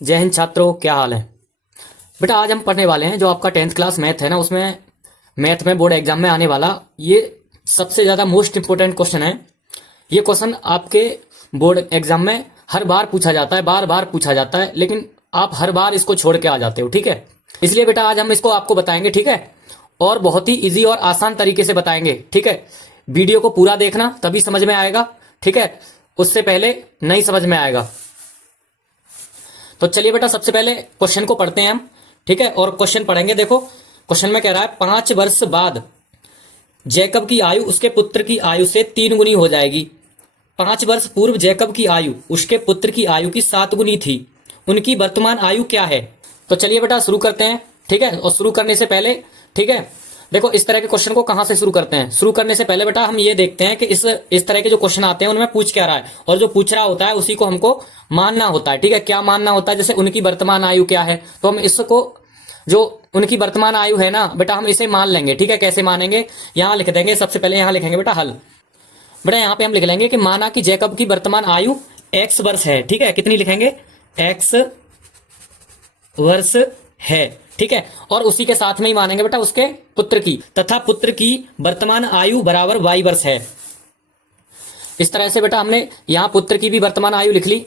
जय हिंद छात्रों, क्या हाल है बेटा। आज हम पढ़ने वाले हैं जो आपका 10th क्लास मैथ है ना, उसमें मैथ में बोर्ड एग्जाम में आने वाला ये सबसे ज़्यादा मोस्ट इंपोर्टेंट क्वेश्चन है। ये क्वेश्चन आपके बोर्ड एग्जाम में हर बार पूछा जाता है, बार बार पूछा जाता है, लेकिन आप हर बार इसको छोड़ के आ जाते हो। ठीक है, इसलिए बेटा आज हम इसको आपको बताएंगे। ठीक है, और बहुत ही इजी और आसान तरीके से बताएंगे। ठीक है, वीडियो को पूरा देखना तभी समझ में आएगा। ठीक है, उससे पहले नहीं समझ में आएगा। तो चलिए बेटा सबसे पहले क्वेश्चन को पढ़ते हैं हम। ठीक है, और क्वेश्चन पढ़ेंगे। देखो क्वेश्चन में कह रहा है 5 वर्ष बाद जैकब की आयु उसके पुत्र की आयु से 3 गुनी हो जाएगी। 5 वर्ष पूर्व जैकब की आयु उसके पुत्र की आयु की 7 गुनी थी। उनकी वर्तमान आयु क्या है? तो चलिए बेटा शुरू करते हैं। ठीक है, और शुरू करने से पहले ठीक है, देखो इस तरह के क्वेश्चन को कहां से शुरू करते हैं। शुरू करने से पहले बेटा हम ये देखते हैं कि इस तरह के जो क्वेश्चन आते हैं उनमें पूछ क्या रहा है, और जो पूछ रहा होता है उसी को हमको मानना होता है। ठीक है, क्या मानना होता है? जैसे उनकी वर्तमान आयु क्या है, तो हम इसको जो उनकी वर्तमान आयु है ना बेटा, हम इसे मान लेंगे। ठीक है, कैसे मानेंगे? यहां लिख देंगे। सबसे पहले यहां लिखेंगे बेटा हल। बेटा यहां पे हम लिख लेंगे कि माना कि जैकब की वर्तमान आयु x वर्ष है। ठीक है, कितनी लिखेंगे? x वर्ष है। ठीक है, और उसी के साथ में ही मानेंगे बेटा उसके पुत्र की, तथा पुत्र की वर्तमान आयु बराबर y वर्ष है। इस तरह से बेटा हमने यहां पुत्र की भी वर्तमान आयु लिख ली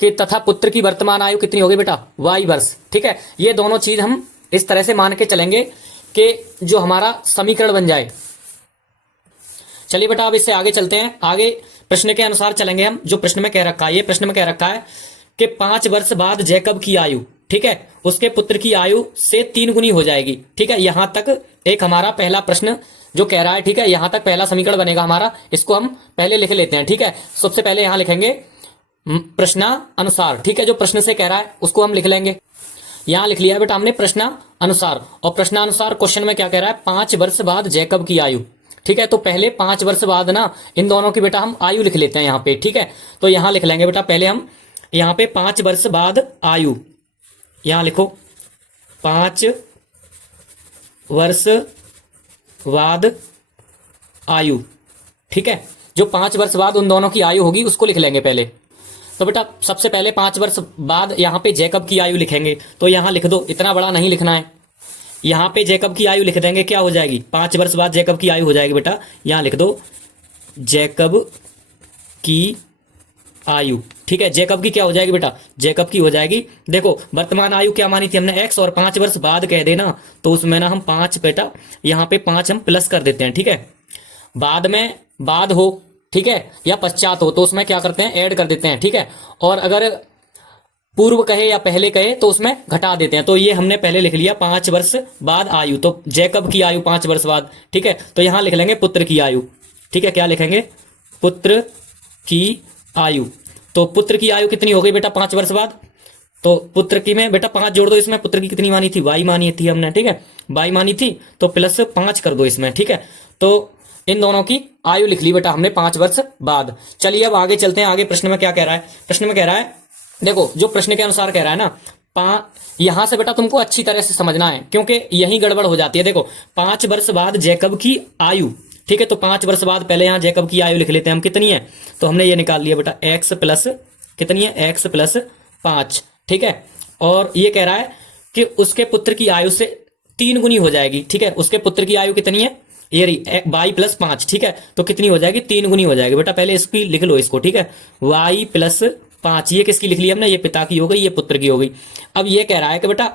कि तथा पुत्र की वर्तमान आयु कितनी होगी बेटा? y वर्ष। ठीक है, ये दोनों चीज हम इस तरह से मान के चलेंगे कि जो हमारा समीकरण बन जाए। चलिए बेटा अब इससे आगे चलते हैं। आगे प्रश्न के अनुसार चलेंगे हम। जो प्रश्न में कह रखा है, ये प्रश्न में कह रखा है कि 5 वर्ष बाद जैकब की आयु, ठीक है, उसके पुत्र की आयु से 3 गुनी हो जाएगी। ठीक है, यहां तक एक हमारा पहला प्रश्न जो कह रहा है। ठीक है, यहां तक पहला समीकरण बनेगा हमारा। इसको हम पहले लिख लेते हैं। ठीक है, सबसे पहले यहां लिखेंगे प्रश्नानुसार। ठीक है, जो प्रश्न से कह रहा है उसको हम लिख लेंगे। यहां लिख लिया बेटा हमने प्रश्नानुसार। और प्रश्नानुसार क्वेश्चन में क्या कह रहा है? 5 वर्ष बाद जैकब की आयु। ठीक है, तो पहले 5 वर्ष बाद ना इन दोनों की बेटा हम आयु लिख लेते हैं यहाँ पे। ठीक है, तो यहां लिख लेंगे बेटा पहले हम यहाँ पे 5 वर्ष बाद आयु। यहां लिखो 5 वर्ष बाद आयु। ठीक है, जो 5 वर्ष बाद उन दोनों की आयु होगी उसको लिख लेंगे पहले। तो बेटा सबसे पहले 5 वर्ष बाद यहाँ पे जैकब की आयु लिखेंगे। तो यहां लिख दो, इतना बड़ा नहीं लिखना है। यहां पे जैकब की आयु लिख देंगे। क्या हो जाएगी? 5 वर्ष बाद जैकब की आयु हो जाएगी बेटा, यहां लिख दो जैकब की आयु। ठीक है, जैकब की क्या हो जाएगी बेटा? जैकब की हो जाएगी, देखो वर्तमान आयु क्या मानी थी हमने? x, और 5 वर्ष बाद कह देना तो उसमें ना हम 5 बेटा यहाँ पे 5 हम प्लस कर देते हैं। ठीक है, बाद में बाद हो, ठीक है, या पश्चात हो तो उसमें क्या करते हैं? ऐड कर देते हैं। ठीक है, और अगर पूर्व कहे या पहले कहे तो उसमें घटा देते हैं। तो ये हमने पहले लिख लिया 5 वर्ष बाद आयु, तो जैकब की आयु 5 वर्ष बाद। ठीक है, तो यहां लिख लेंगे पुत्र की आयु। ठीक है, क्या लिखेंगे? पुत्र की आयु। तो पुत्र की आयु कितनी हो गई बेटा 5 वर्ष बाद? तो पुत्र की में बेटा 5 जोड़ दो इसमें। पुत्र की कितनी मानी थी? y मानी थी हमने। ठीक है, y मानी थी तो प्लस 5 कर दो इसमें। ठीक है, तो इन दोनों की आयु लिख ली बेटा हमने 5 वर्ष बाद। चलिए अब आगे चलते हैं। आगे प्रश्न में क्या कह रहा है? प्रश्न में कह रहा है, देखो जो प्रश्न के अनुसार कह रहा है ना, यहां से बेटा तुमको अच्छी तरह से समझना है क्योंकि यही गड़बड़ हो जाती है। देखो 5 वर्ष बाद जैकब की आयु। ठीक है, तो 5 वर्ष बाद पहले यहां जैकब की आयु लिख लेते हैं हम। कितनी है? तो हमने ये निकाल लिया बेटा x प्लस कितनी है? x plus 5। ठीक है, और ये कह रहा है कि उसके पुत्र की आयु से 3 गुनी हो जाएगी। ठीक है, उसके पुत्र की आयु कितनी है? ये रही y प्लस 5। ठीक है, तो कितनी हो जाएगी? 3 गुनी हो जाएगी बेटा। पहले इसकी लिख लो इसको। ठीक है, y प्लस 5। ये किसकी लिख ली हमने? ये पिता की हो गई, ये पुत्र की हो गई। अब ये कह रहा है कि बेटा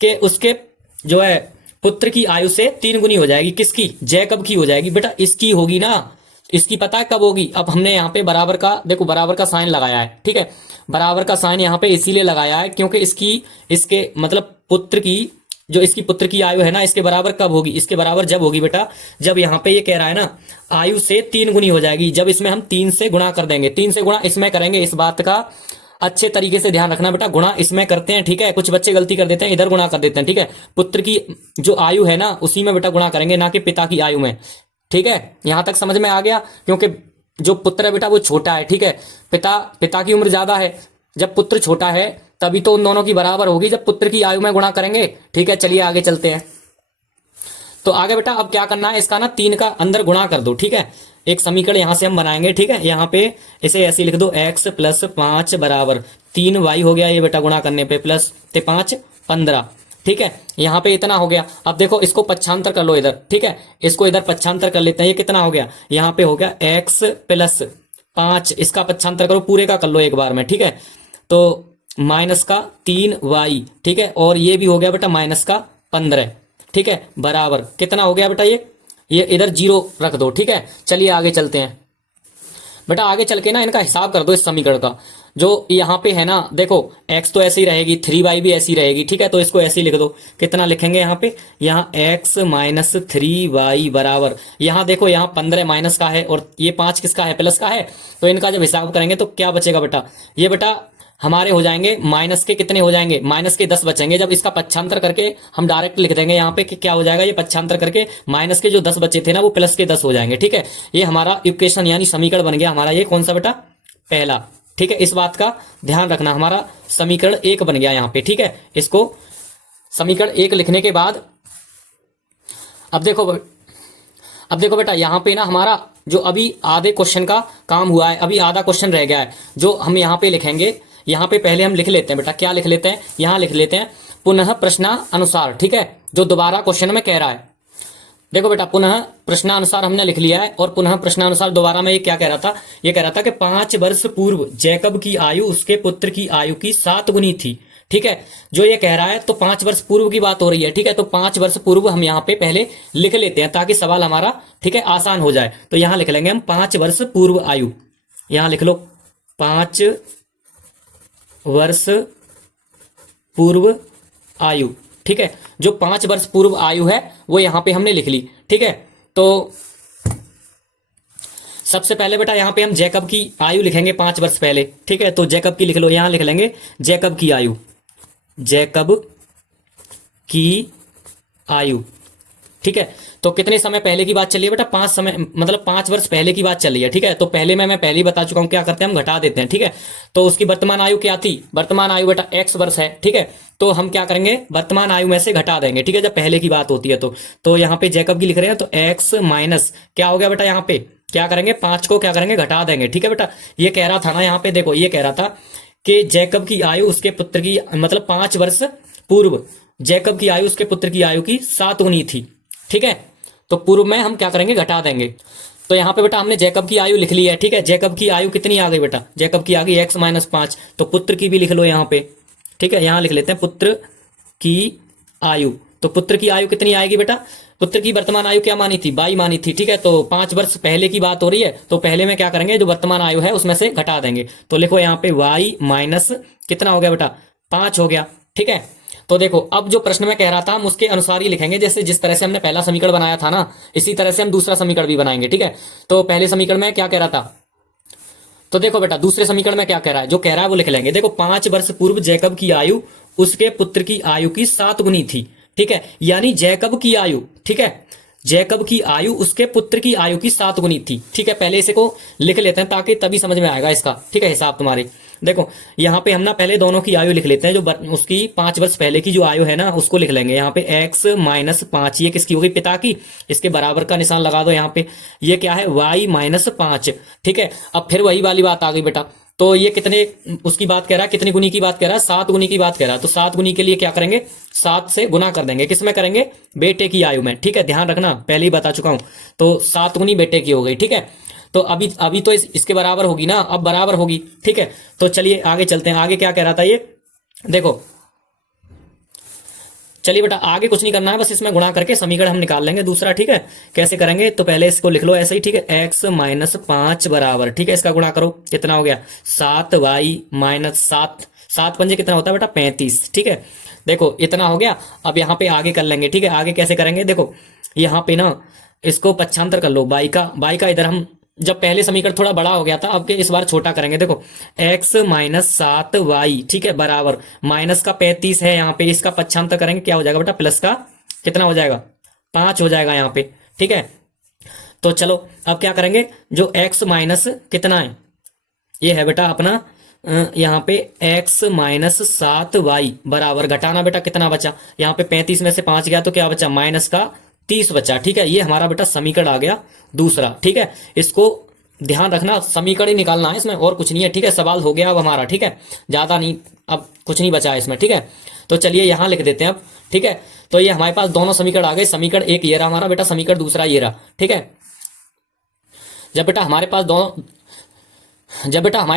कि उसके जो है पुत्र की आयु से 3 गुनी हो जाएगी। किसकी? जैकब की हो जाएगी बेटा। इसकी होगी ना, इसकी पता है कब होगी? अब हमने यहाँ पे बराबर का, देखो बराबर का साइन लगाया है। ठीक है, बराबर का साइन यहाँ पे इसीलिए लगाया है क्योंकि इसके मतलब पुत्र की, जो इसकी पुत्र की आयु है ना, इसके बराबर कब होगी? इसके बराबर जब होगी बेटा जब यहाँ पे ये कह रहा है ना आयु से 3 गुनी हो जाएगी। जब इसमें हम 3 से गुणा कर देंगे, 3 से गुणा इसमें करेंगे। इस बात का अच्छे तरीके से ध्यान रखना बेटा, गुणा इसमें करते हैं। ठीक है, कुछ बच्चे गलती कर देते हैं, इधर गुणा कर देते हैं। ठीक है, पुत्र की जो आयु है ना उसी में बेटा गुणा करेंगे, ना कि पिता की आयु में। ठीक है, यहां तक समझ में आ गया? क्योंकि जो पुत्र है बेटा वो छोटा है। ठीक है, पिता की उम्र ज्यादा है। जब पुत्र छोटा है तभी तो उन दोनों की बराबर होगी जब पुत्र की आयु में गुणा करेंगे। ठीक है, चलिए आगे चलते हैं। तो आगे बेटा अब क्या करना है? इसका ना 3 का अंदर गुणा कर दो। ठीक है, एक समीकरण यहां से हम बनाएंगे, ठीक है। यहाँ पे इसे ऐसे लिख दो, x प्लस 5 बराबर 3y हो गया ये बेटा, गुणा करने पे प्लस 5 15, ठीक है। यहाँ पे इतना हो गया। अब देखो इसको पक्षांतर कर लो इधर, ठीक है, इसको इधर पक्षांतर कर लेते हैं। ये कितना हो गया, यहाँ पे हो गया x प्लस 5, इसका पक्षांतर करो, पूरे का कर लो एक बार में, ठीक है। तो माइनस का 3y, ठीक है, और ये भी हो गया बेटा माइनस का 15, ठीक है, बराबर कितना हो गया बेटा, ये इधर 0 रख दो, ठीक है। चलिए आगे चलते हैं बेटा, आगे चल के ना इनका हिसाब कर दो इस समीकरण का। जो यहाँ पे है ना, देखो x तो ऐसे ही रहेगी, 3y भी ऐसी रहेगी, ठीक है। तो इसको ऐसे ही लिख दो, कितना लिखेंगे यहाँ पे, यहाँ x माइनस 3y बराबर, यहाँ देखो यहाँ 15 माइनस का है और ये 5 किसका है, प्लस का है। तो इनका जब हिसाब करेंगे तो क्या बचेगा बेटा, ये बेटा हमारे हो जाएंगे माइनस के, कितने हो जाएंगे, माइनस के 10 बचेंगे। जब इसका पक्षांतर करके हम डायरेक्ट लिख देंगे यहाँ पे कि क्या हो जाएगा, ये पक्षांतर करके माइनस के जो 10 बचे थे ना वो प्लस के 10 हो जाएंगे, ठीक है। ये हमारा इक्वेशन यानी समीकरण बन गया हमारा, ये कौन सा बेटा, पहला, ठीक है। इस बात का ध्यान रखना, हमारा समीकरण 1 बन गया यहाँ पे, ठीक है। इसको समीकरण 1 लिखने के बाद अब देखो बेटा यहाँ पे ना हमारा जो अभी आधे क्वेश्चन का काम हुआ है, अभी आधा क्वेश्चन रह गया है जो हम यहाँ पे लिखेंगे। यहाँ पे पहले हम लिख लेते हैं बेटा, क्या लिख लेते हैं, यहाँ लिख लेते हैं पुनः प्रश्नानुसार, ठीक है, जो दोबारा क्वेश्चन में कह रहा है। देखो बेटा पुनः प्रश्नानुसार हमने लिख लिया है, और पुनः प्रश्नानुसार दोबारा में ये क्या कह रहा था, ये कह रहा था कि 5 वर्ष पूर्व जैकब की आयु उसके पुत्र की आयु की 7 गुनी थी, ठीक है। जो ये कह रहा है तो 5 वर्ष पूर्व की बात हो रही है, ठीक है। तो 5 वर्ष पूर्व हम यहाँ पे पहले लिख लेते हैं ताकि सवाल हमारा, ठीक है, आसान हो जाए। तो यहाँ लिख लेंगे हम 5 वर्ष पूर्व आयु, यहाँ लिख लो 5 वर्ष पूर्व आयु, ठीक है। जो 5 वर्ष पूर्व आयु है वो यहाँ पे हमने लिख ली, ठीक है। तो सबसे पहले बेटा यहाँ पे हम जैकब की आयु लिखेंगे 5 वर्ष पहले, ठीक है। तो जैकब की लिख लो, यहाँ लिख लेंगे जैकब की आयु, जैकब की आयु, ठीक है। तो कितने समय पहले की बात चली है बेटा, 5 वर्ष पहले की बात चल रही है, ठीक है। तो पहले मैं पहले ही बता चुका हूं, क्या करते हैं हम घटा देते हैं, ठीक है। तो उसकी वर्तमान आयु क्या थी, वर्तमान आयु बेटा x वर्ष है, ठीक है। तो हम क्या करेंगे, वर्तमान आयु में से घटा देंगे, ठीक है, जब पहले की बात होती है तो यहाँ पे जैकब की लिख रहे हैं तो x माइनस क्या हो गया बेटा, यहाँ पे क्या करेंगे, 5 को क्या करेंगे, घटा देंगे, ठीक है बेटा। ये कह रहा था ना यहाँ पे, देखो ये कह रहा था कि जैकब की आयु उसके पुत्र की, मतलब 5 वर्ष पूर्व जैकब की आयु उसके पुत्र की आयु की 7 गुनी थी, ठीक है। तो पूर्व में हम क्या करेंगे, घटा देंगे। तो यहाँ पे बेटा हमने जैकब की आयु लिख ली है, ठीक है। जैकब की आयु कितनी आ गई बेटा, जैकब की आ गई x माइनस 5। तो पुत्र की भी लिख लो यहाँ पे, ठीक है, यहाँ लिख लेते हैं पुत्र की आयु। तो पुत्र की आयु कितनी आएगी बेटा, पुत्र की वर्तमान आयु क्या मानी थी, 22 मानी थी, ठीक है। तो 5 वर्ष पहले की बात हो रही है, तो पहले में क्या करेंगे, जो वर्तमान आयु है उसमें से घटा देंगे। तो लिखो यहाँ पे y माइनस कितना हो गया बेटा, 5 हो गया, ठीक है। तो देखो अब जो प्रश्न में कह रहा था हम उसके अनुसार ही लिखेंगे, जैसे जिस तरह से हमने पहला समीकरण बनाया था ना, इसी तरह से हम दूसरा समीकरण भी बनाएंगे, ठीक है। तो पहले समीकरण में क्या कह रहा था, तो देखो बेटा दूसरे समीकरण में क्या कह रहा है, जो कह रहा है वो लिख लेंगे। देखो 5 वर्ष पूर्व जैकब की आयु उसके पुत्र की आयु की 7 गुनी थी, ठीक है। यानी जैकब की आयु, ठीक है, जैकब की आयु उसके पुत्र की आयु की 7 गुनी थी, ठीक है। पहले इसे को लिख लेते हैं ताकि तभी समझ में आएगा इसका, ठीक है, हिसाब तुम्हारे। देखो यहाँ पे हम ना पहले दोनों की आयु लिख लेते हैं, जो उसकी 5 वर्ष पहले की जो आयु है ना उसको लिख लेंगे। यहाँ पे x माइनस 5, ये किसकी होगी, पिता की, इसके बराबर का निशान लगा दो यहाँ पे। ये क्या है, y माइनस 5, ठीक है। अब फिर वही वाली बात आ गई बेटा, तो ये कितने उसकी बात कह रहा है, कितनी गुनी की बात कह रहा है, 7 गुनी की बात कह रहा है। तो 7 गुनी के लिए क्या करेंगे, 7 से गुना कर देंगे, किस में करेंगे, बेटे की आयु में, ठीक है। ध्यान रखना, पहले ही बता चुका हूं। तो 7 गुनी बेटे की हो गई, ठीक है। तो अभी तो इसके बराबर होगी ना, अब बराबर होगी, ठीक है। तो चलिए आगे चलते हैं, आगे क्या कह रहा था ये, देखो चलिए बेटा आगे कुछ नहीं करना है, बस इसमें गुणा करके समीकरण हम निकाल लेंगे दूसरा, ठीक है। कैसे करेंगे, तो पहले इसको लिख लो ऐसे ही, ठीक है, x माइनस 5 बराबर, ठीक है, इसका गुणा करो, कितना हो गया, 7y माइनस 7, 7 पंजे कितना होता है बेटा, 35, ठीक है। देखो इतना हो गया। अब यहाँ पे आगे कर लेंगे, ठीक है। आगे कैसे करेंगे, देखो यहाँ पे ना इसको पक्षांतर कर लो, बाई का इधर हम जब पहले समीकरण थोड़ा बड़ा हो गया था, अब के इस बार छोटा करेंगे। देखो x माइनस 7y, ठीक है, बराबर माइनस का 35 है यहाँ पे, इसका पक्षांतर करेंगे, क्या हो जाएगा बेटा, प्लस का कितना हो जाएगा, 5 हो जाएगा यहाँ पे, ठीक है। तो चलो अब क्या करेंगे, जो x माइनस कितना है, ये है बेटा अपना यहाँ पे x माइनस 7y बराबर, घटाना बेटा कितना बचा, यहाँ पे 35 में से 5 गया तो क्या बचा, माइनस का 30 बचा। ठीक है, ये हमारा बेटा समीकरण आ गया दूसरा। ठीक है, इसको ध्यान रखना, समीकरण ही निकालना है इसमें, और कुछ नहीं है। ठीक है, सवाल हो गया अब हमारा। ठीक है, ज्यादा नहीं, अब कुछ नहीं बचा है इसमें। ठीक है, तो चलिए यहां लिख देते हैं अब। ठीक है, तो ये हमारे पास दोनों समीकरण आ गए। समीकरण एक ये रहा हमारा बेटा, समीकरण दूसरा ये रहा। ठीक है, जब बेटा हमारे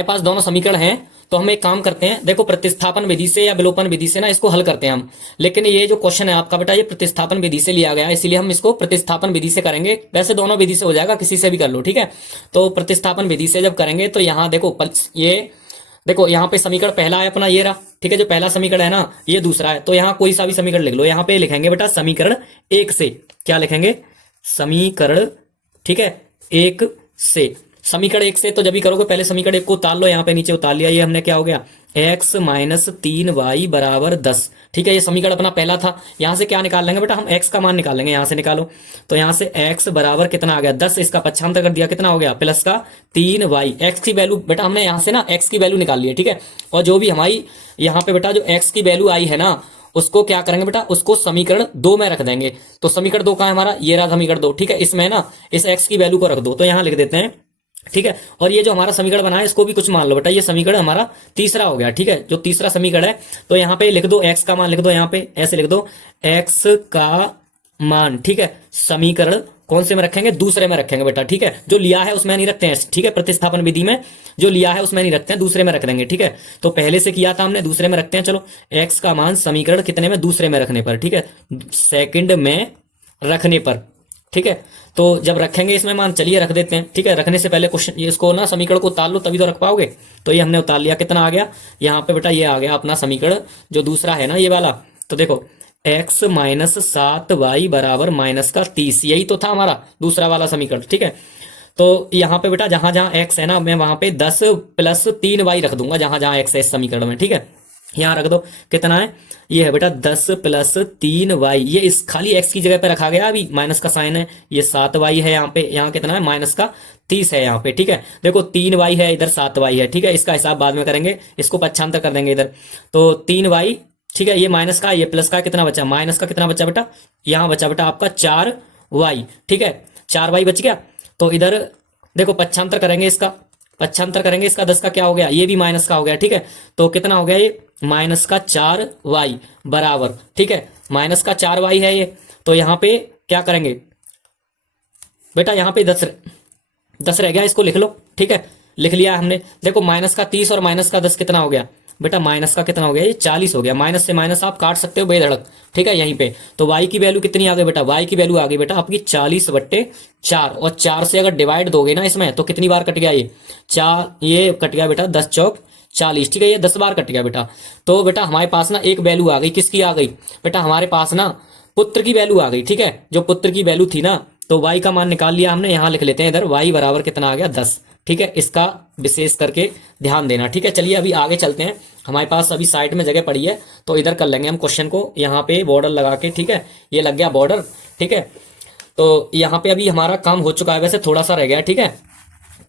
पास दोनों समीकरण हैं तो हम एक काम करते हैं, देखो प्रतिस्थापन विधि से या विलोपन विधि से ना इसको हल करते हैं हम। लेकिन ये जो क्वेश्चन है आपका बेटा, ये प्रतिस्थापन विधि से लिया गया है, इसीलिए हम इसको प्रतिस्थापन विधि से करेंगे। वैसे दोनों विधि से हो जाएगा, किसी से भी कर लो। ठीक है, तो प्रतिस्थापन विधि से जब करेंगे तो यहाँ देखो यहाँ पे समीकरण पहला है अपना, ये रहा। ठीक है, जो पहला समीकरण है ना, ये दूसरा है। तो यहाँ कोई सा भी समीकरण लिख लो। यहाँ पे लिखेंगे बेटा समीकरण एक से, क्या लिखेंगे, समीकरण, ठीक है, एक से। समीकरण एक से तो जब भी करोगे पहले समीकरण एक को उतार लो, यहाँ पे नीचे उतार लिया। ये हमने क्या हो गया, x माइनस 3y बराबर 10। ठीक है, ये समीकरण अपना पहला था। यहाँ से क्या निकाल लेंगे बेटा, हम x का मान निकाल लेंगे। यहाँ से निकालो, तो यहाँ से x बराबर कितना आ गया 10, इसका पक्षांतर कर दिया, कितना हो गया प्लस का 3y। x की वैल्यू बेटा हमने यहाँ से ना x की वैल्यू निकाल ली है। ठीक है, और जो भी हमारी यहाँ पे बेटा जो x की वैल्यू आई है ना, उसको क्या करेंगे बेटा, उसको समीकरण 2 में रख देंगे। तो समीकरण 2 कहाँ है हमारा, ये रहा समीकरण 2। ठीक है, इसमें ना इस x की वैल्यू को रख दो, तो यहाँ लिख देते हैं। ठीक है, और ये जो हमारा समीकरण बना है इसको भी कुछ मान लो बेटा, ये समीकरण हमारा तीसरा हो गया। ठीक है, जो तीसरा समीकरण है, तो यहाँ पे लिख दो x का मान, लिख दो यहाँ पे ऐसे लिख दो x का मान। ठीक है, समीकरण कौन से में रखेंगे, दूसरे में रखेंगे बेटा। ठीक है, जो लिया है उसमें नहीं रखते हैं। ठीक है, प्रतिस्थापन विधि में जो लिया है उसमें नहीं रखते हैं, दूसरे में रख देंगे। ठीक है, तो पहले से किया था हमने, दूसरे में रखते हैं। चलो, x का मान समीकरण कितने में, दूसरे में रखने पर। ठीक है, सेकंड में रखने पर। ठीक है, तो जब रखेंगे इसमें मान, चलिए रख देते हैं। ठीक है, रखने से पहले क्वेश्चन इसको ना समीकरण को उतार लो, तभी तो रख पाओगे। तो ये हमने उतार लिया, कितना आ गया यहाँ पे बेटा, ये आ गया अपना समीकरण जो दूसरा है ना, ये वाला। तो देखो x माइनस 7y बराबर माइनस का 30, यही तो था हमारा दूसरा वाला समीकरण। ठीक है, तो यहाँ पे बेटा जहां जहां x है ना, मैं वहां पे 10 प्लस 3y रख दूंगा, जहां जहां x है इस समीकरण में। ठीक है, यहाँ रख दो, कितना है, ये है बेटा 10 प्लस 3y। ये इस खाली x की जगह पे रखा गया, अभी माइनस का साइन है, ये 7y है यहाँ पे, यहाँ कितना है माइनस का 30 है यहाँ पे। ठीक है, देखो 3y है इधर, 7y है। ठीक है, इसका हिसाब बाद में करेंगे, इसको पक्षांतर कर देंगे इधर। तो 3y, ठीक है, ये माइनस का, ये प्लस का, कितना बचा, माइनस का कितना बचा बेटा, यहाँ बचा बेटा आपका 4y। ठीक है, 4y बच गया। तो इधर देखो पक्षांतर करेंगे इसका, 10 का क्या हो गया, ये भी माइनस का हो गया। ठीक है, तो कितना हो गया, ये माइनस का 4y बराबर। ठीक है, माइनस का 4y है ये। तो यहाँ पे क्या करेंगे बेटा, यहाँ पे 10 रह गया, इसको लिख लो। ठीक है, लिख लिया हमने। देखो माइनस का 30 और माइनस का 10 कितना हो गया बेटा, माइनस का कितना हो गया, ये 40 हो गया। माइनस से माइनस आप काट सकते हो बेधड़क। ठीक है, यहीं पे तो y की वैल्यू कितनी आ गई बेटा, y की वैल्यू आ गई बेटा आपकी 40/4। और 4 से अगर डिवाइड दोगे ना इसमें, तो कितनी बार कट गया, ये 4, ये कट गया बेटा 10 चौक 40। ठीक है, ये 10 बार कट गया बेटा। तो बेटा हमारे पास ना एक वैल्यू आ गई, किसकी आ गई बेटा, हमारे पास ना पुत्र की वैल्यू आ गई। ठीक है, जो पुत्र की वैल्यू थी ना, तो y का मान निकाल लिया हमने, यहाँ लिख लेते हैं इधर y बराबर कितना आ गया 10। ठीक है, इसका विशेष करके ध्यान देना। ठीक है, चलिए अभी आगे चलते हैं, हमारे पास अभी साइड में जगह पड़ी है, तो इधर कर लेंगे हम क्वेश्चन को, यहाँ पे बॉर्डर लगा के। ठीक है, ये लग गया बॉर्डर। ठीक है, तो यहाँ पे अभी हमारा काम हो चुका है, वैसे थोड़ा सा रह गया। ठीक है,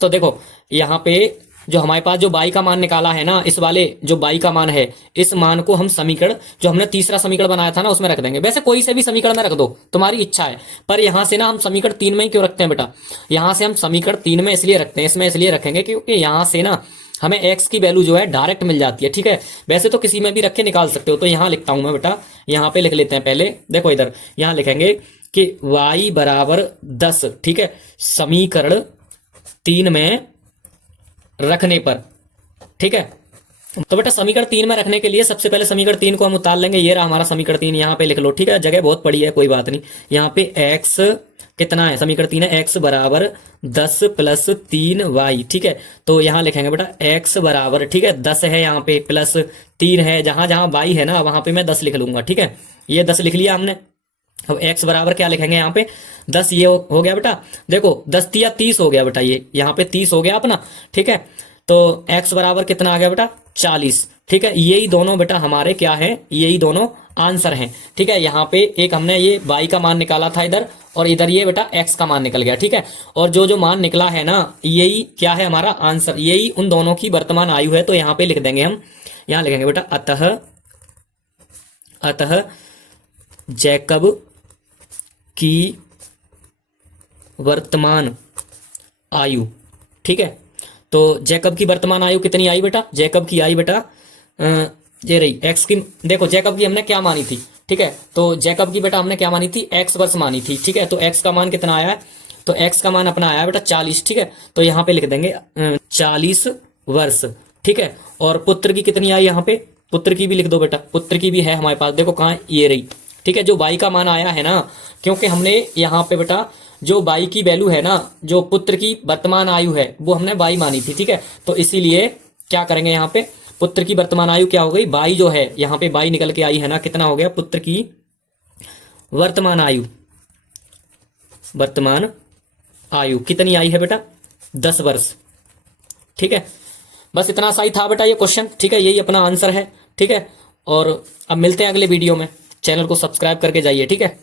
तो देखो यहाँ पे जो हमारे पास जो y का मान निकाला है ना, इस वाले जो y का मान है, इस मान को हम समीकरण जो हमने तीसरा समीकरण बनाया था ना, उसमें रख देंगे। वैसे कोई से भी समीकरण में रख दो, तुम्हारी इच्छा है। पर यहाँ से ना हम समीकरण 3 में ही क्यों रखते हैं बेटा, यहाँ से हम समीकरण 3 में इसलिए रखते हैं, इसमें इसलिए रखेंगे क्योंकि यहाँ से ना हमें x की वैल्यू जो है डायरेक्ट मिल जाती है। ठीक है, वैसे तो किसी में भी रख के निकाल सकते हो। तो यहाँ लिखता हूं मैं बेटा, यहाँ पे लिख लेते हैं पहले। देखो इधर यहाँ लिखेंगे कि y बराबर 10। ठीक है, समीकरण 3 में रखने पर। ठीक है, तो बेटा समीकरण 3 में रखने के लिए सबसे पहले समीकरण 3 को हम उतार लेंगे। ये रहा हमारा समीकरण 3, यहाँ पे लिख लो। ठीक है, जगह बहुत पड़ी है, कोई बात नहीं। यहाँ पे x कितना है, समीकरण 3 है, x बराबर 10 प्लस 3y। ठीक है, तो यहाँ लिखेंगे बेटा x बराबर, ठीक है, 10 है यहाँ पे, प्लस 3 है, जहां जहां y है ना वहां पे मैं 10 लिख लूंगा। ठीक है, ये 10 लिख लिया हमने। अब x बराबर क्या लिखेंगे यहाँ पे 10, ये हो गया बेटा। देखो 10 या 30 हो गया बेटा, ये यहाँ पे 30 हो गया अपना। ठीक है, तो x बराबर कितना आ गया बेटा 40। ठीक है, यही दोनों बेटा हमारे क्या है, यही दोनों आंसर हैं। ठीक है, यहाँ पे एक हमने ये y का मान निकाला था इधर, और इधर ये बेटा x का मान निकल गया। ठीक है, और जो जो मान निकला है ना, यही क्या है हमारा आंसर, यही उन दोनों की वर्तमान आयु है। तो यहाँ पे लिख देंगे हम, यहाँ लिखेंगे बेटा अतः जैकब की वर्तमान आयु, ठीक है। तो जैकब की वर्तमान आयु कितनी आई बेटा, जैकब की आई बेटा ये रही एक्स की। देखो जैकब की हमने क्या मानी थी, ठीक है, तो जैकब की बेटा हमने क्या मानी थी, एक्स वर्ष मानी थी, ठीक है। तो एक्स का मान कितना आया है, तो एक्स का मान अपना आया है बेटा 40, ठीक है। तो यहाँ पे लिख देंगे 40 वर्ष, ठीक है। और पुत्र की कितनी आई यहाँ पे, पुत्र की भी लिख दो बेटा, पुत्र की भी है हमारे पास, देखो कहाँ ये रही, ठीक है। जो बाई का मान आया है ना, क्योंकि हमने यहाँ पे बेटा जो बाई की वैल्यू है ना, जो पुत्र की वर्तमान आयु है वो हमने बाई मानी थी, ठीक है। तो इसीलिए क्या करेंगे यहाँ पे, पुत्र की वर्तमान आयु क्या हो गई, बाई जो है यहाँ पे बाई निकल के आई है ना, कितना हो गया, पुत्र की वर्तमान आयु, वर्तमान आयु कितनी आई है बेटा 10 वर्ष, ठीक है। बस इतना सा ही था बेटा ये क्वेश्चन, ठीक है, यही अपना आंसर है, ठीक है। और अब मिलते हैं अगले वीडियो में, चैनल को सब्सक्राइब करके जाइए, ठीक है।